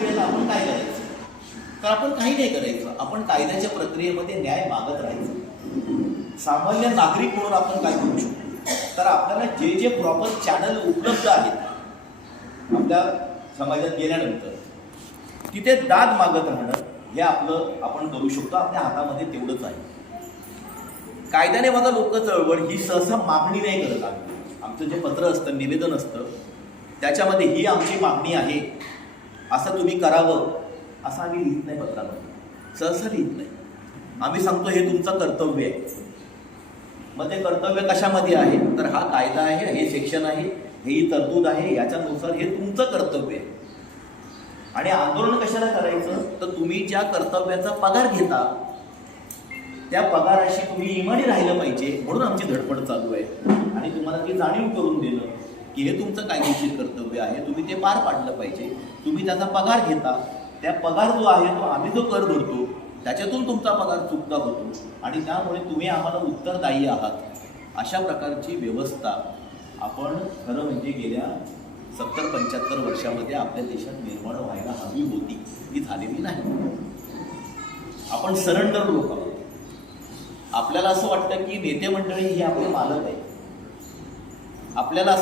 वेळेला आपण काय करायचं तर आपण काही नाही करायचं. आपण कायद्याच्या प्रक्रियेमध्ये न्याय मागत राहायचं. सामान्य नागरिक म्हणून आपण काय करू शकतो? तर आपल्याला जे जे प्रॉपर चॅनल उपलब्ध आहेत आपल्या समाजात गेल्यानंतर तिथे दाद मागत राहणं हे आपलं आपण करू शकतो. आपल्या हातामध्ये तेवढंच आहे. कायद्याने बघा लोक चळवळ ही सहसा मागणी नाही करत आम्ही. आमचं जे पत्र असतं निवेदन असतं त्याच्यामध्ये ही आमची मागणी आहे. असं तुम्ही करावं असं आम्ही लिहित नाही पत्रामध्ये. सहसा लिहित नाही. आम्ही सांगतो हे तुमचं कर्तव्य आहे. मग ते कर्तव्य कशामध्ये आहे? तर हा कायदा आहे हे सेक्शन आहे हे ही तरतूद आहे याच्यानुसार हे तुमचं कर्तव्य आहे. आणि आंदोलन कशाला करायचं? तर तुम्ही ज्या कर्तव्याचा पगार घेता त्या पगाराशी तुम्ही इमानी राहिलं पाहिजे म्हणून आमची धडपड चालू आहे. आणि तुम्हाला ती जाणीव करून देणं की हे तुमचं कायदेशीर कर्तव्य आहे? तुम्ही ते पार पाडलं पाहिजे. तुम्ही त्याचा पगार घेता. त्या पगार जो आहे तो आम्ही जो कर भरतो त्याच्यातून तुमचा पगार चुकता होतो. आणि त्यामुळे तुम्ही आम्हाला उत्तरदायी आहात. अशा प्रकारची व्यवस्था आपण खरं म्हणजे गेल्या सत्तर पंच्याहत्तर वर्षामध्ये आपल्या देशात निर्माण व्हायला हवी होती. ती झालेली नाही. आपण सरेंडर लोक आहोत. आपल्याला असं वाटतं की नेते मंडळी ही आपले मालक आहे आपल्याला असं